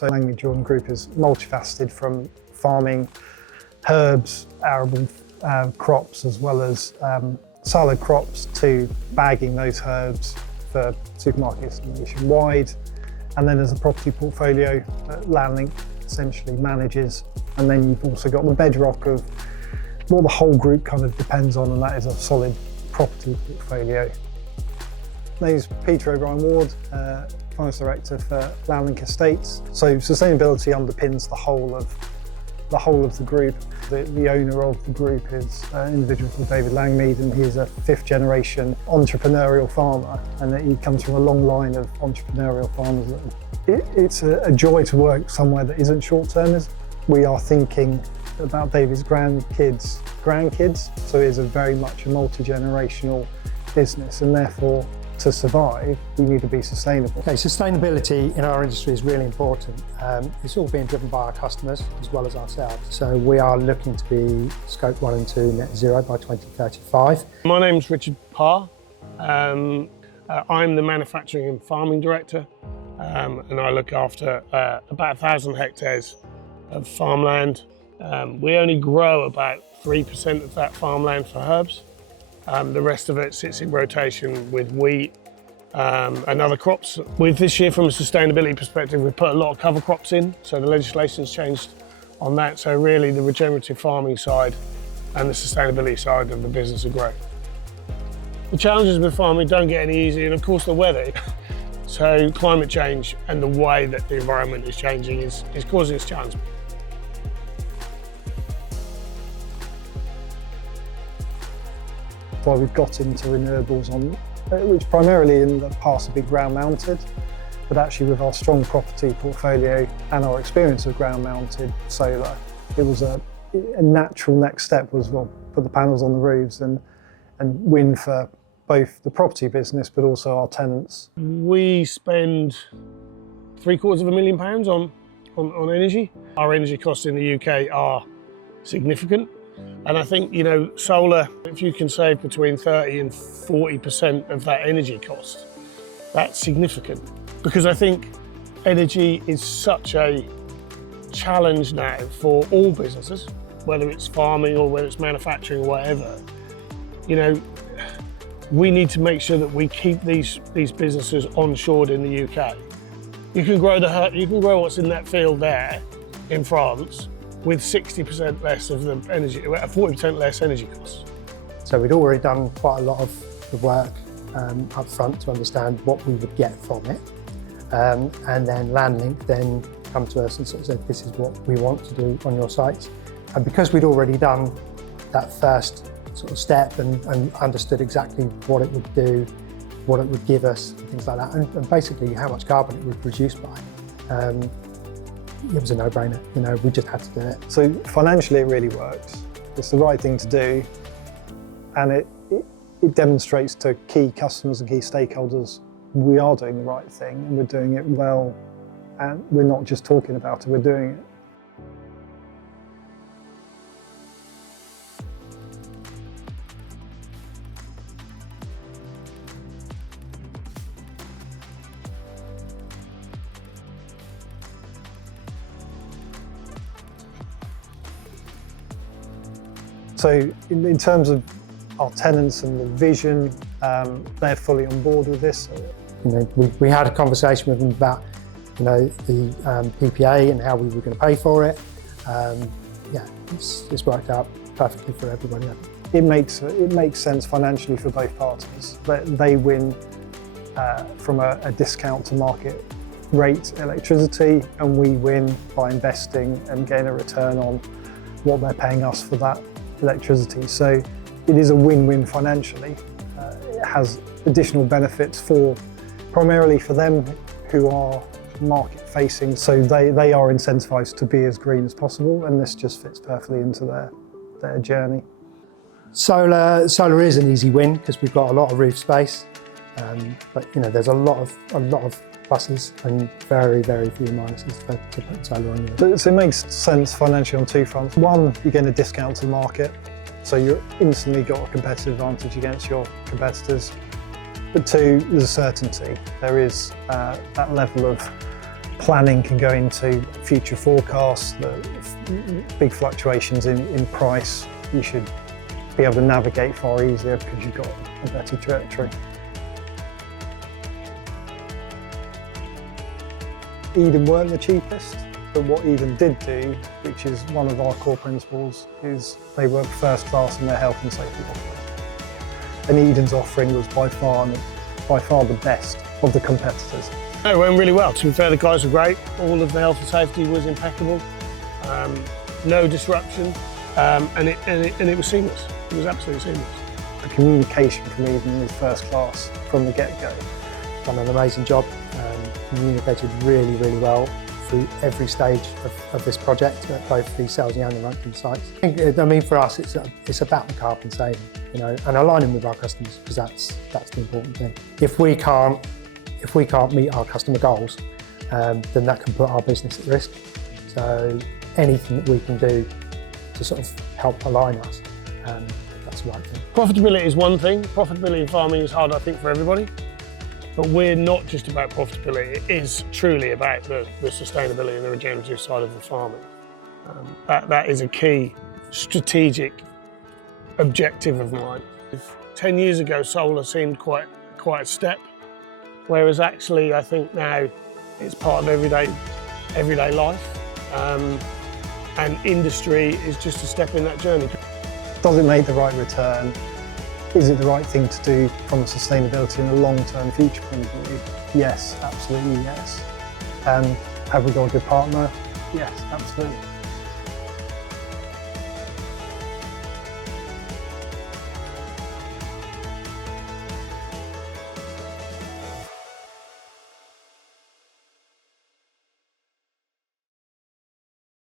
So Landlink Group is multifaceted, from farming herbs, arable crops, as well as salad crops, to bagging those herbs for supermarkets nationwide. And then there's a property portfolio that Landlink essentially manages. And then you've also got the bedrock of what the whole group kind of depends on, and that is a solid property portfolio. My name is Peter O'Brien Ward, Finance Director for Landlink Estates. So sustainability underpins the whole of the group. The owner of the group is an individual called David Langmead, and he's a fifth generation entrepreneurial farmer, and he comes from a long line of entrepreneurial farmers. It's a joy to work somewhere that isn't short-termist. We are thinking about David's grandkids, so it is very much a multi-generational business, and therefore to survive, we need to be sustainable. Okay, sustainability in our industry is really important. It's all being driven by our customers as well as ourselves. So we are looking to be Scope 1 and 2 net zero by 2035. My name's Richard Parr. I'm the Manufacturing and Farming Director, and I look after about 1,000 hectares of farmland. We only grow about 3% of that farmland for herbs. The rest of it sits in rotation with wheat and other crops. With this year, from a sustainability perspective, we've put a lot of cover crops in, so the legislation's changed on that. So really the regenerative farming side and the sustainability side of the business are great. The challenges with farming don't get any easier, and of course the weather. So climate change and the way that the environment is changing is causing us challenges. Why we've got into renewables, which primarily in the past have been ground mounted, but actually with our strong property portfolio and our experience of ground mounted solar, it was a natural next step was, well, put the panels on the roofs and win for both the property business but also our tenants. We spend £750,000 on energy. Our energy costs in the UK are significant. And I think, you know, solar, if you can save between 30 and 40% of that energy cost, that's significant. Because I think energy is such a challenge now for all businesses, whether it's farming or whether it's manufacturing or whatever. You know, we need to make sure that we keep these businesses onshored in the UK. You can grow what's in that field there in France with 60% less of the energy, 40% less energy costs. So we'd already done quite a lot of the work up front to understand what we would get from it. And then Landlink then come to us and sort of said, this is what we want to do on your sites. And because we'd already done that first sort of step and understood exactly what it would do, what it would give us, and things like that, and basically how much carbon it would produce by, it was a no-brainer. You know, we just had to do it. So financially, it really works. It's the right thing to do, and it demonstrates to key customers and key stakeholders we are doing the right thing and we're doing it well, and we're not just talking about it, we're doing it. So in terms of our tenants and the vision, they're fully on board with this. You know, we had a conversation with them about, you know, the PPA and how we were going to pay for it. Yeah, it's worked out perfectly for everybody. It makes sense financially for both parties. They win from a discount to market rate electricity, and we win by investing and getting a return on what they're paying us for that electricity. So it is a win-win financially. It has additional benefits primarily for them who are market facing, so they are incentivized to be as green as possible, and this just fits perfectly into their journey. Solar is an easy win because we've got a lot of roof space, but you know, there's a lot of pluses and very, very few minuses to put solar on you. So it makes sense financially on two fronts. One, you're getting a discount to the market, so you've instantly got a competitive advantage against your competitors. But two, there's a certainty. There is that level of planning can go into future forecasts, the big fluctuations in price. You should be able to navigate far easier because you've got a better trajectory. Eden weren't the cheapest, but what Eden did do, which is one of our core principles, is they were first class in their health and safety offering. And Eden's offering was by far the best of the competitors. It went really well. To be fair, the guys were great. All of the health and safety was impeccable. No disruption, and it was seamless. It was absolutely seamless. The communication from Eden was first class from the get-go. Done an amazing job, communicated really, really well through every stage of this project at both the Selsey and the Landlink sites. I mean, for us, it's about the carbon saving, you know, and aligning with our customers, because that's the important thing. If we can't meet our customer goals, then that can put our business at risk. So anything that we can do to sort of help align us, that's the right thing. Profitability is one thing. Profitability in farming is hard, I think, for everybody. But we're not just about profitability. It is truly about the sustainability and the regenerative side of the farming. That is a key strategic objective of mine. 10 years ago, solar seemed quite a step, whereas actually I think now it's part of everyday life, and industry is just a step in that journey. Does it make the right return? Is it the right thing to do from a sustainability and a long-term future point of view? Yes, absolutely yes. Have we got a good partner? Yes, absolutely.